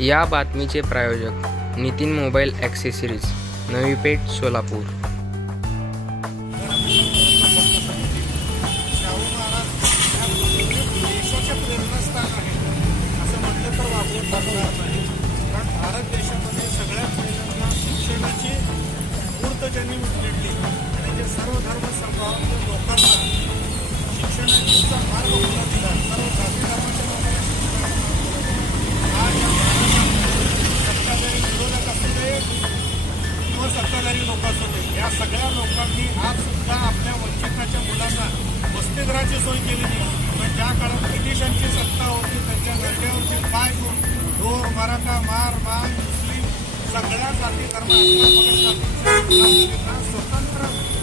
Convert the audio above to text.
या बातमीचे प्रायोजक Nitin mobile accessories Navi Peth Solapur. Shahu Maharaj या शिक्षणाची मूर्त आहे आज सुद्धा आपल्या वंचिताच्या मुलांना वसतिगृहाची सोय केली नाही पण ज्या काळात ब्रिटिशांची सत्ता होती त्यांच्या नरड्यावरती पाय घेऊन ढोर मराठा मार मार मुस्लिम सगळ्या जाती धर्म मुलांना स्वतंत्र